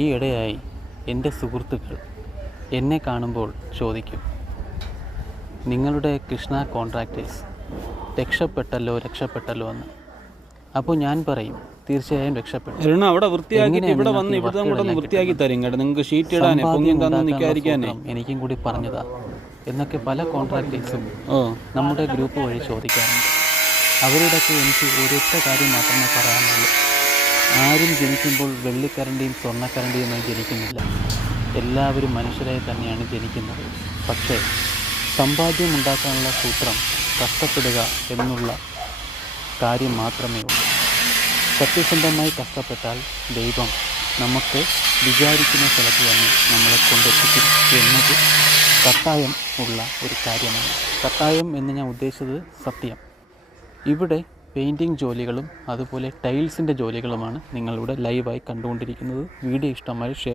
ഈയിടെയായി എൻ്റെ സുഹൃത്തുക്കൾ എന്നെ കാണുമ്പോൾ ചോദിക്കും, നിങ്ങളുടെ കൃഷ്ണ കോൺട്രാക്ടേഴ്സ് രക്ഷപ്പെട്ടല്ലോ എന്ന്. അപ്പോൾ ഞാൻ പറയും, തീർച്ചയായും രക്ഷപ്പെട്ടു. അവിടെ വൃത്തിയാക്കിയിട്ട് ഇവിടെ വന്ന് ഇവിടെ വൃത്തിയാക്കി തരും കേട്ടോ. നിങ്ങൾക്ക് ഷീറ്റ് ഇടാനേ പൊങ്ങി നിൽക്കാതിരിക്കാനേ എനിക്കും കൂടി പറഞ്ഞതാ എന്നൊക്കെ പല കോൺട്രാക്ടേഴ്സും നമ്മുടെ ഗ്രൂപ്പ് വഴി ചോദിക്കാറുണ്ട്. അവരോടൊക്കെ എനിക്ക് ഒരൊറ്റ കാര്യം മാത്രമേ പറയാനുള്ളൂ. ആരും ജനിക്കുമ്പോൾ വെള്ളിക്കരണ്ടിയും സ്വർണ്ണക്കരണ്ടിയുമായി ജനിക്കുന്നില്ല. എല്ലാവരും മനുഷ്യരായി തന്നെയാണ് ജനിക്കുന്നത്. പക്ഷേ സമ്പാദ്യമുണ്ടാക്കാനുള്ള സൂത്രം കഷ്ടപ്പെടുക എന്നുള്ള കാര്യം മാത്രമേ ഉള്ളൂ. സത്യസന്ധമായി കഷ്ടപ്പെട്ടാൽ ദൈവം നമുക്ക് വിചാരിക്കുന്ന സ്ഥലത്ത് തന്നെ നമ്മളെ കൊണ്ടെത്തിക്കും എന്നത് കട്ടായം ഉള്ള ഒരു കാര്യമാണ്. കട്ടായം എന്ന് ഞാൻ ഉദ്ദേശിച്ചത് സത്യം. ഇവിടെ പെയിൻറ്റിങ് ജോലികളും അതുപോലെ ടൈൽസിൻ്റെ ജോലികളുമാണ് നിങ്ങളിവിടെ ലൈവായി കണ്ടുകൊണ്ടിരിക്കുന്നത്. വീഡിയോ ഇഷ്ടമായി ഷെയർ